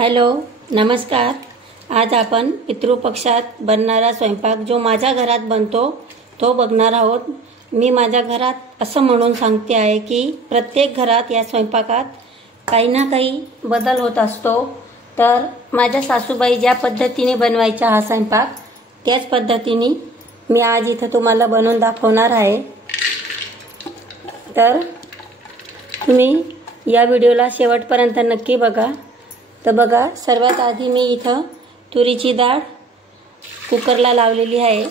Hello, नमस्कार। आज आपण पितृपक्षात बनणारा स्वयंपाक जो माझ्या घरात बनतो तो बघणार आहोत। मी माझ्या घरात असं म्हणून सांगते आहे की प्रत्येक घरात या स्वयंपाकात काही ना काही बदल होत असतो। तर माझ्या सासूबाई ज्या पद्धतीने बनवायच्या हा स्वयंपाक त्याच पद्धतीने मी आज इथं तुम्हाला बनवून दाखवणार आहे। तर तुम्ही या व्हिडिओला शेवटपर्यंत नक्की बघा। तर बघा, सर्वात आधी मी इथं तुरीची डाळ कुकरला लावलेली आहे।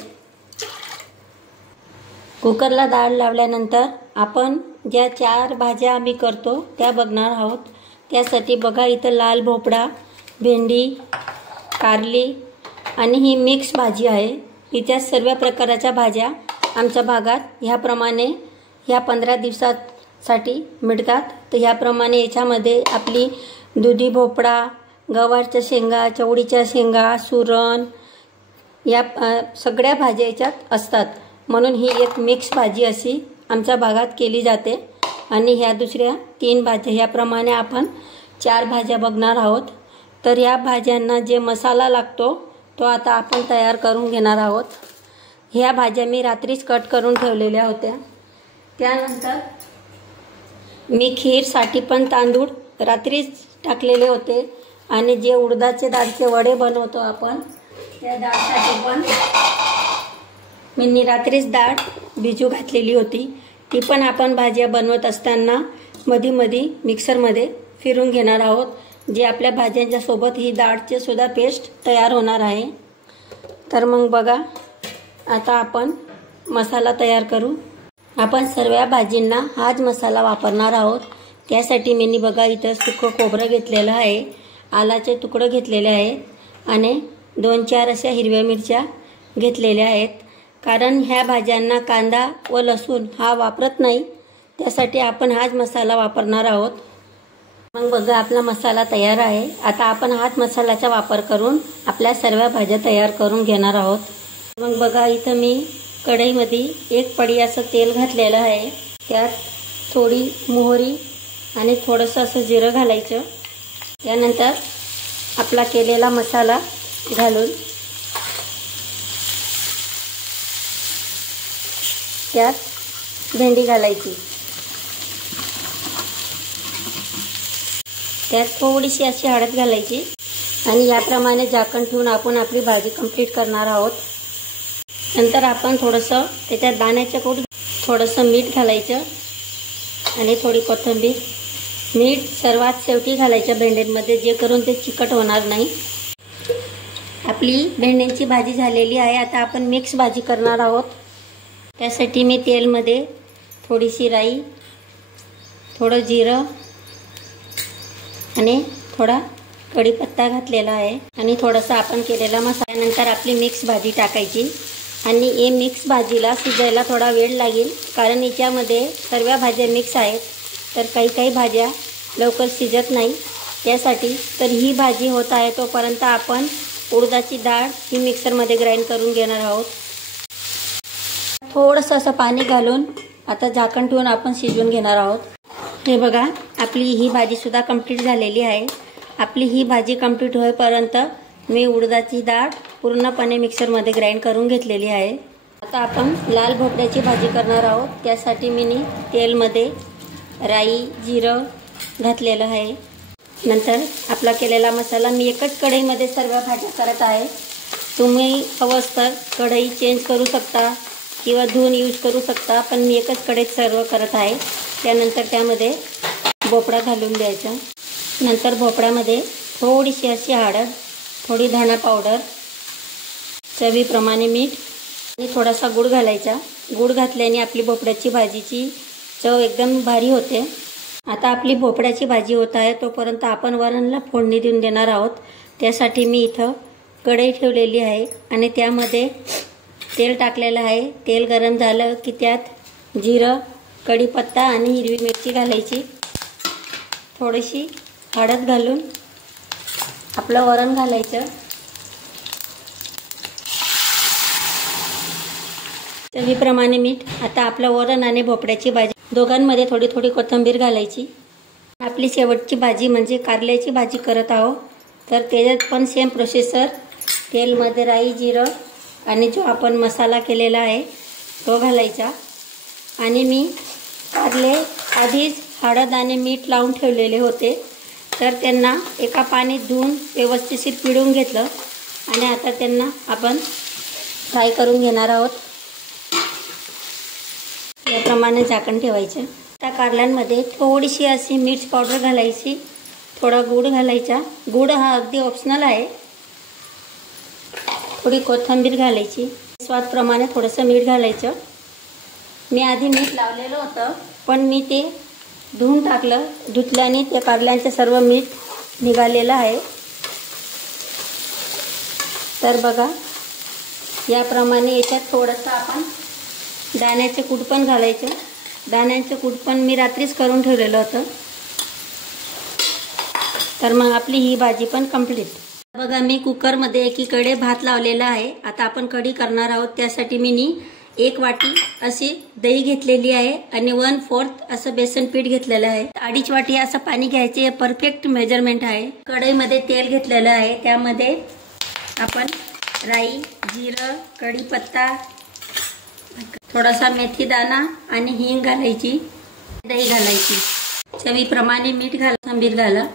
कुकरला डाळ लावल्यानंतर आपण ज्या 4 भाज्या आम्ही करतो त्या बघणार आहोत। त्यासाठी बघा, इथं लाल भोपळा, भेंडी, कारली आणि ही मिक्स भाजी आहे। इथे सर्व प्रकारच्या भाज्या आमच्या भागात ह्याप्रमाणे ह्या 15 दिवसासाठी मिळतात। तर ह्याप्रमाणे याच्यामध्ये आपली दुधी भोपळा, गवारच्या शेंगा, चवळीच्या शेंगा, सुरण या सगळ्या भाज्या याच्यात असतात। म्हणून ही एक मिक्स भाजी अशी आमच्या भागात केली जाते। आणि ह्या दुसऱ्या 3 भाज्या याप्रमाणे आपण 4 भाज्या बघणार आहोत। तर या भाज्यांना जे मसाला लागतो तो आता आपण तयार करून घेणार आहोत। ह्या भाज्या मी रात्रीच कट करून ठेवलेल्या होत्या। त्यानंतर मी खीरसाठी पण तांदूळ रात्रीच टाकलेले होते आणि जे उडदाचे डाळचे वडे बनवतो आपण त्या डाळसाठी पण मी रात्रीच डाळ भिजू घातलेली होती। ती पण आपण भाज्या बनवत असताना मधी मधी मिक्सरमध्ये फिरून घेणार आहोत। जे आपल्या भाज्यांच्या सोबत ही डाळचे सुद्धा पेस्ट तयार होणार आहे। तर मग बघा, आता आपण मसाला तयार करू। आपण सर्व भाजींना हाच मसाला वापरणार आहोत। त्यासाठी मी बघा इथं सुकं खोबरं घेतलेलं आहे, आलाचे तुकडे घेतलेले आहेत आणि 2-4 अशा हिरव्या मिरच्या घेतलेल्या आहेत। कारण ह्या भाज्यांना कांदा व लसूण हा वापरत नाही, त्यासाठी आपण हाच मसाला वापरणार आहोत। मग बघा, आपला मसाला तयार आहे। आता आपण हाच मसाल्याचा वापर करून आपल्या सर्व भाज्या तयार करून घेणार आहोत। मग बघा, इथं मी कढईमध्ये 1 पडी असं तेल घातलेलं आहे। त्यात थोडी मोहरी आणि थोडंसं असं जिरं घालायचं। त्यानंतर आपला केलेला मसाला घालून त्यात भेंडी घालायची। त्यात थोडीशी अशी हळद घालायची आणि याप्रमाणे झाकण ठेवून आपण आपली भाजी कंप्लीट करणार आहोत। नंतर आपण थोडंसं त्याच्यात दाण्याच्या कुट, थोडंसं मीठ घालायचं आणि थोडी कोथिंबीर। मीठ सर्वात शेवटी घालायचं भेंड्यांमध्ये, जे करून ते चिकट होणार नाही। आपली भेंड्यांची भाजी झालेली आहे। आता आपण मिक्स भाजी करणार आहोत। त्यासाठी मी तेलमध्ये थोडीशी राई, थोडं जिरं आणि थोडा कढीपत्ता घातलेला आहे आणि थोडासा आपण केलेला मसाला। नंतर आपली मिक्स भाजी टाकायची आणि हे मिक्स भाजीला शिजायला थोडा वेळ लागेल, कारण याच्यामध्ये सर्व भाज्या मिक्स आहेत। तर काही भाज्या लवकर शिजत नाही, त्यासाठी तर ही भाजी होत आहे तोपर्यंत आपण उडदाची डाळ ही मिक्सरमध्ये ग्राइंड करून घेणार आहोत। थोडंसं असं पाणी घालून आता झाकण ठेवून आपण शिजवून घेणार आहोत। हे बघा, आपली ही भाजी सुद्धा कंप्लीट झालेली आहे। आपली ही भाजी कंप्लीट होईपर्यंत मी उडदाची डाळ पूर्णपणे मिक्सरमध्ये ग्राइंड करून घेतलेली आहे। आता आपण लाल भोपळ्याची भाजी करणार आहोत। त्यासाठी मी तेलमध्ये राई, जिरं घातलेलं आहे। नंतर आपला केलेला मसाला, मी एकच कढईमध्ये सर्व भाज्या करत आहे। तुम्ही हवंच तर कढई चेंज करू शकता किंवा धुवून यूज करू शकता, पण मी एकच कढईत सर्व करत आहे। त्यानंतर त्यामध्ये भोपळा घालून द्यायचा। नंतर भोपळ्यामध्ये थोडीशी अशी हळद, थोडी धणा पावडर, चवीप्रमाणे मीठ आणि थोडासा गूळ घालायचा। गूळ घातल्याने आपली भोपळ्याची भाजीची चव एकदम भारी होते। आता आपली भोपळ्याची भाजी होत आहे तोपर्यंत आपण वरणला फोडणी देऊन देणार आहोत। त्यासाठी मी इथं कढई ठेवलेली आहे आणि त्यामध्ये तेल टाकलेलं आहे। तेल गरम झालं की त्यात जिरं, कढीपत्ता आणि हिरवी मिरची घालायची। थोडीशी हळद घालून आपलं वरण घालायचं। चवीप्रमाणे मीठ। आता आपलं वरण आणि भोपळ्याची भाजी दोघांमध्ये थोडी थोडी कोथिंबीर घालायची। आपली शेवटची भाजी म्हणजे कारल्याची भाजी करत आहोत। तर त्याच्यात पण सेम प्रोसेसर, तेलमध्ये राई, जिरं आणि जो आपण मसाला केलेला आहे तो घालायचा। आणि मी कारले आधीच हळद आणि मीठ लावून ठेवलेले होते, तर त्यांना एका पाण्यात धुवून व्यवस्थित पिळून घेतलं आणि आता त्यांना आपण फ्राय करून घेणार आहोत। याप्रमाणे झाकण ठेवायचं। त्या कारल्यांमध्ये थोडीशी अशी मिर्च पावडर घालायची, थोडा गूळ घालायचा, गूळ हा अगदी ऑप्शनल आहे, थोडी कोथिंबीर घालायची, स्वादप्रमाणे थोडंसं मीठ घालायचं। मी आधी मीठ लावलेलं होतं पण मी ते धुवून टाकलं, धुतल्याने त्या कारल्यांचं सर्व मीठ निघालेलं आहे। तर बघा याप्रमाणे याच्यात थोडंसं आपण दाण्याचे कूट पण घालायचं। दाण्याचं कूट पण मी रात्रीच करून ठेवलेलं होतं, तर मग आपली ही भाजी पण कंप्लीट। बघा मी कुकरमध्ये एकीकडे भात लावलेला आहे। आता आपण कढी करणार आहोत, त्यासाठी मी 1 वाटी अशी दही घेतलेली आहे आणि 1/4 असं बेसन पीठ घेतलेलं आहे। 2.5 वाटी असं पाणी घ्यायचे, परफेक्ट मेजरमेंट आहे। कढईमध्ये तेल घेतलेलं आहे, त्यामध्ये आपण राई, जिरं, कढीपत्ता, थोडासा मेथी दाणा आणि हिंग घालायची, दही घालायची, चवीप्रमाणे मीठ घाला, कोथिंबीर घाला।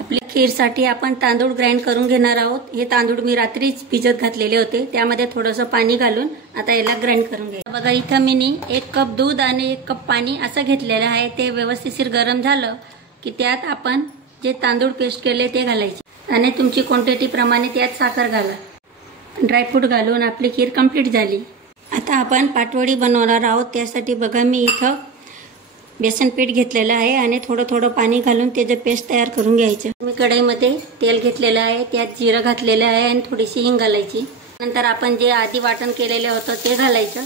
आपल्या खीरसाठी आपण तांदूळ ग्राइंड करून घेणार आहोत। हे तांदूळ मी रात्रीच भिजत घातलेले होते, त्यामध्ये थोडंसं पाणी घालून आता याला ग्राइंड करून घ्यायचं। बघा इथं मी 1 कप दूध आणि 1 कप पाणी असं घेतलेलं आहे। ते व्यवस्थित गरम झालं की त्यात आपण जे तांदूळ पेस्ट केले ते घालायचे आणि तुमची क्वांटिटी प्रमाणे त्यात साखर घाला। ड्रायफ्रूट घालून आपली खीर कंप्लीट झाली। आता आपण पाटवडी बनवणार आहोत, त्यासाठी बघा मी इथं बेसन पीठ घेतलेलं आहे आणि थोडं पाणी घालून त्याचं पेस्ट तयार करून घ्यायचं। मी कढईमध्ये तेल घेतलेलं आहे, त्यात जिरं घातलेलं आहे आणि थोडीशी हिंग घालायची। नंतर आपण जे आधी वाटण केलेलं होतं ते घालायचं,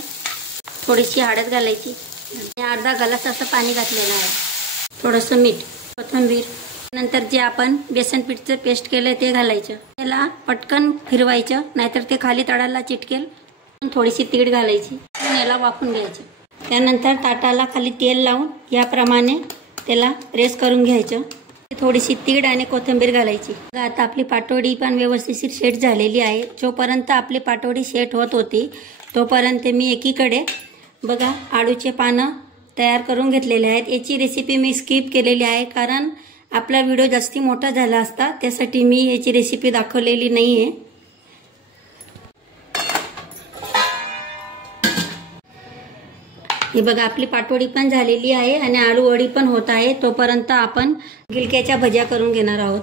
थोडीशी हळद घालायची आणि अर्धा ग्लास असं पाणी घातलेलं आहे, थोडंसं मीठ, कोथिंबीर। नंतर जे आपण बेसन पीठचं पेस्ट केलं ते घालायचं। त्याला पटकन फिरवायचं, नाहीतर ते खाली तळाला चिटकेल। थोडीशी तीळ घालायची, याला वाफून घ्यायचं। त्यानंतर ताटाला खाली तेल लावून याप्रमाणे त्याला प्रेस करून घ्यायचं। थोडीशी तीळ आणि कोथिंबीर घालायची। आता आपली पाटवडी पण व्यवस्थित सेट झालेली आहे। जोपर्यंत आपली पाटवडी सेट होत होती तोपर्यंत मी एकीकडे बघा आळूचे पानं तयार करून घेतलेले आहेत। याची रेसिपी मी स्किप केलेली आहे, कारण आपला व्हिडिओ जास्ती मोठा झाला असता, त्यासाठी मी याची रेसिपी दाखवलेली नाहीये। हे बघा आपली पाटवडी पण झालेली आहे आणि आलू वडी पण होत आहे। तोपर्यंत आपण गिलक्याच्या भज्या करून घेणार आहोत।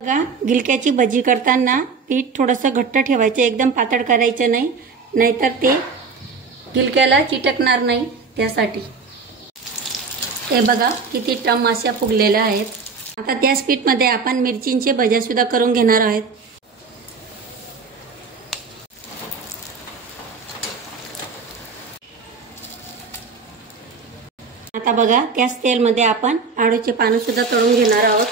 बघा गिलक्याची भजी करताना पीठ थोडंसं घट्ट ठेवायचं, एकदम पातळ करायचं नाही, नाहीतर ते गिलक्याला चिटकणार नाही, त्यासाठी। हे बघा किती टम अशा फुगलेल्या आहेत। आता त्याच पीठमध्ये आपण मिरचींचे भज्या सुद्धा करून घेणार आहोत। आता बघा त्याच तेलमध्ये आपण आळूचे पानं सुद्धा तळून घेणार आहोत।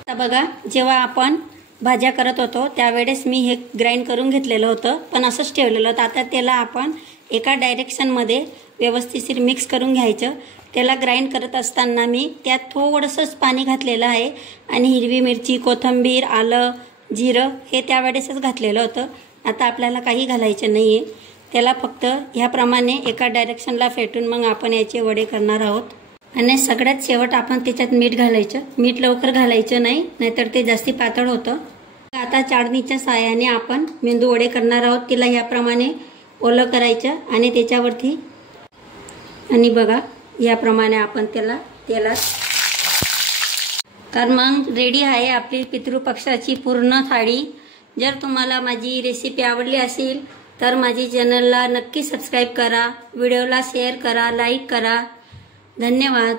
आता बघा जेव्हा आपण भाज्या करत होतो त्यावेळेस मी हे ग्राइंड करून घेतलेलं होतं, पण असंच ठेवलेलं होतं। आता त्याला आपण एका डायरेक्शनमध्ये व्यवस्थित मिक्स करून घ्यायचं। त्याला ग्राइंड करत असताना मी त्यात थोडंसंच पाणी घातलेलं आहे आणि हिरवी मिरची, कोथिंबीर, आलं, जिरं हे त्यावेळेसच घातलेलं होतं। आता आपल्याला काही घालायचं नाहीये, त्याला फक्त ह्याप्रमाणे एका डायरेक्शनला फेटून मग आपण याचे वडे करणार आहोत। आणि सगळ्यात शेवट आपण त्याच्यात मीठ घालायचं। मीठ लवकर घालायचं नाही, नाहीतर ते जास्ती पातळ होतं। आता चाळणीच्या साहाय्याने आपण मेंदू वडे करणार आहोत। तिला याप्रमाणे ओलं करायचं आणि त्याच्यावरती आणि बघा याप्रमाणे आपण त्याला तेलात, तर मग रेडी आहे आपली पितृपक्षाची पूर्ण थाळी। जर तुम्हाला माझी रेसिपी आवडली असेल तर माझी चॅनलला नक्की सबस्क्राइब करा, व्हिडिओला शेअर करा, लाईक करा। धन्यवाद।